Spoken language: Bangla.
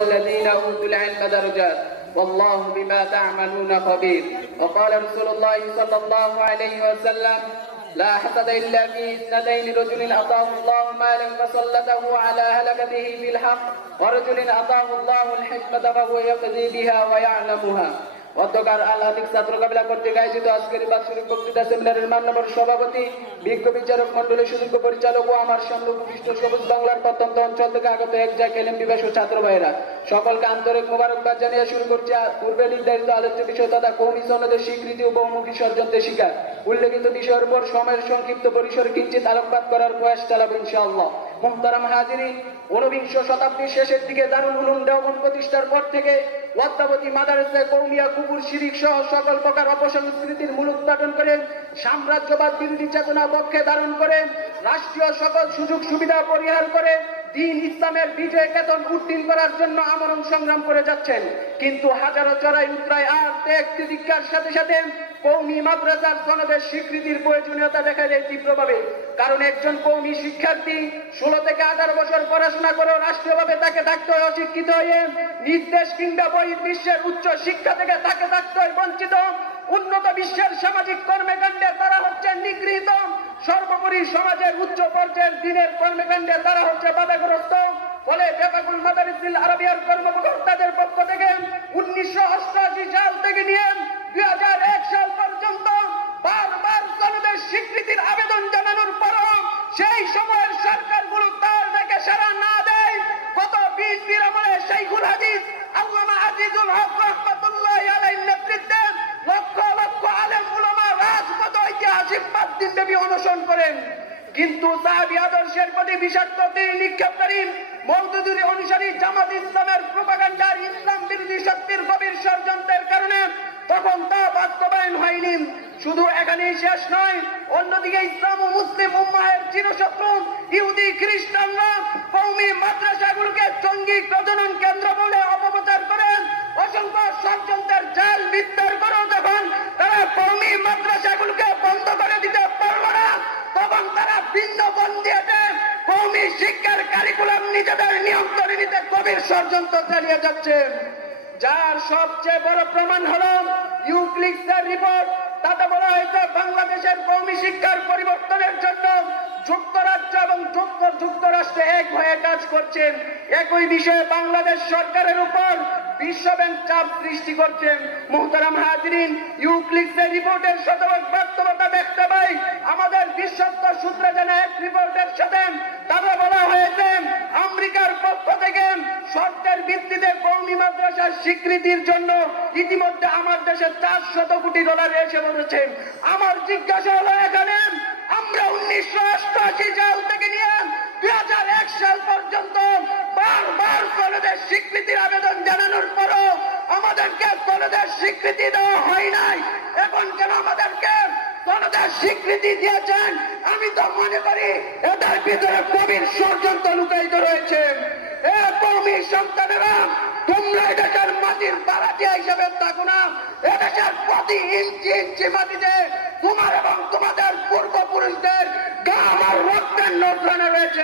والذين أوتوا العلم درجات والله بما تعملون خبير. وقال رسول الله صلى الله عليه وسلم لا حسد إلا في اثنتين رجل أعطاه الله مالا فسلطه على هلكته بالحق ورجل أعطاه الله الحكمة فهو يقضي بها ويعلمها. অধ্যকার আল হাদিস ছাত্র কাফেলা কর্তৃক আয়োজিত আজকের বাৎসরিক বক্তৃতা সেমিনারের মাননীয় সভাপতি, বিজ্ঞ বিচারক মন্ডলীর সুযোগ্য পরিচালক ও আমার সামনে উপবিষ্ট সবুজ বাংলার প্রত্যন্ত অঞ্চল থেকে আগত একজাক এলেম পিপাসু ছাত্র ভাইয়েরা, সকলকে আন্তরিক মোবারকবাদ জানিয়ে শুরু করছি পূর্বে নির্ধারিত আলোচ্য বিষয় তথা কওমি সনদের স্বীকৃতি ও বহুমুখী ষড়যন্ত্রের শিকার উল্লেখিত বিষয়ের উপর সময়ের সংক্ষিপ্ত পরিসর কিঞ্চিত আলোকপাত করার প্রয়াস চালাবো ইনশাআল্লাহ। মুহতারাম হাজিরিন, 19বিংশ শতাব্দীর শেষের দিকে দারুল উলুম দেওবন্দ প্রতিষ্ঠার পর থেকে অদ্যাবধি মাদারেসে কওমিয়া কুফর শিরিক সহ সকল প্রকার অপসংস্কৃতির মূলোৎপাটন করে সাম্রাজ্যবাদ বিরোধী চেতনা পক্ষে ধারণ করে রাষ্ট্রীয় সকল সুযোগ সুবিধা পরিহার করে দ্বীন ইসলামের বিজয় কেতন উত্তীর্ণ করার জন্য আমরণ সংগ্রাম করে যাচ্ছেন। কিন্তু হাজারো চড়াই উতরাই আর ত্যাগ তিতিক্ষার সাথে সাথে কওমি মাদ্রাসার সনদের স্বীকৃতির প্রয়োজনীয়তা দেখা যায় তীব্রভাবে। কারণ একজন কওমি শিক্ষার্থী 16 থেকে 18 বছর পড়াশোনা করেও রাষ্ট্রীয়ভাবে তাকে থাকতে হয় অশিক্ষিত হয়ে, নির্দেশ কিংবা বহির্বিশ্বের উচ্চ শিক্ষা থেকে তাকে থাকতে হয় বঞ্চিত, উন্নত বিশ্বের সামাজিক কর্মকাণ্ডে তারা হচ্ছে নিগৃহীত, সর্বোপরি সমাজের উচ্চ পর্যায়ের দিনের কর্মকাণ্ডে তারা হচ্ছে বাধাগ্রস্ত। ফলে বেফাকুল মাদারিসুল আরাবিয়ার কর্মকর্তাদের পক্ষ থেকে 1988 সাল থেকে নিয়ে 2001 সাল পর্যন্ত বারবার সনদের স্বীকৃতির আবেদন জানানোর পরও সেই সময়ের সরকারগুলো তার দেখে সাড়া না দেয়। কত বিএনপির আমলে শাইখুল হাদিস আল্লামা আজিজুল হক রাহমাতুল্লাহি আলাইহির নেতৃত্বে লক্ষ লক্ষ আলেম উলামা রাজপথ ঐতিহাসিক 5 দিন ব্যাপী অনশন করেন। কিন্তু সাহাবী আদর্শের প্রতি বিষাক্ত তীর নিক্ষেপকারী মওদুদী অনুসারী জামাত ইসলামের প্রোপাগান্ডার ইসলাম বিরোধী শক্তির গভীর ষড়যন্ত্রের কারণে তখন তা বাস্তবায়ন হয়নি। শুধু এখানেই শেষ নয়, অন্যদিকে ইসলাম ও মুসলিম উম্মাহের চিরশত্রু ইহুদি খ্রিস্টানরা কওমি মাদ্রাসাগুলোকে জঙ্গি প্রজনন কেন্দ্র বলে অপপ্রচার করেন। অসংখ্য ষড়যন্ত্রের জাল বিস্তার করেও যখন তারা কওমি মাদ্রাসাগুলোকে বন্ধ করে দিতে পারল না, তখন তারা ভিন্ন বন্দিয়াতে কওমি শিক্ষার কারিকুলাম নিজেদের নিয়ন্ত্রণে নিতে গভীর ষড়যন্ত্র চালিয়ে যাচ্ছে। যার সবচেয়ে বড় প্রমাণ হলো ইউক্লিডসের রিপোর্ট। তাতে বলা হয়েছে বাংলাদেশের কওমি শিক্ষার পরিবর্তনের জন্য যুক্তরাজ্য এবং যুক্তরাষ্ট্র এক হয়ে কাজ করছেন। একই বিষয়ে বাংলাদেশ সরকারের উপর বিশ্বব্যাংক চাপ সৃষ্টি করছেন। মুহতারাম হাজিরিন, ইউক্লিডসের রিপোর্টের শতভাগ বাস্তবতা দেখতে পাই আমাদের বিশ্বস্ত সূত্রে জানা এক রিপোর্টের সাথে। তাতে বলা হয়েছে আমেরিকার পক্ষ থেকে শর্তের ভিত্তিতে কওমি মাদ্রাসার স্বীকৃতির জন্য ইতিমধ্যে আমার দেশে $400 কোটি এসে পড়েছে। আমার জিজ্ঞাসা হলো, এখানে আমরা 1988 সাল থেকে নিয়ে 2001 সাল পর্যন্ত বারবার সনদের স্বীকৃতির আবেদন জানানোর পরও আমাদেরকে সনদের স্বীকৃতি দেওয়া হয় নাই। এখন কেন আমাদেরকে সনদের স্বীকৃতি দিয়েছেন? আমি তো মনে করি এটার ভিতরে গভীর ষড়যন্ত্র লুকায়িত রয়েছে। কওমি সন্তানেরা, তোমরা এদেশের মাটির বাড়াটিয়া হিসেবে থাকো না। এদেশের প্রতি ইঞ্চি ইঞ্চি মাটিতে তোমার এবং তোমাদের পূর্বপুরুষদের ঘাম আর রক্তের নজরানা রয়েছে।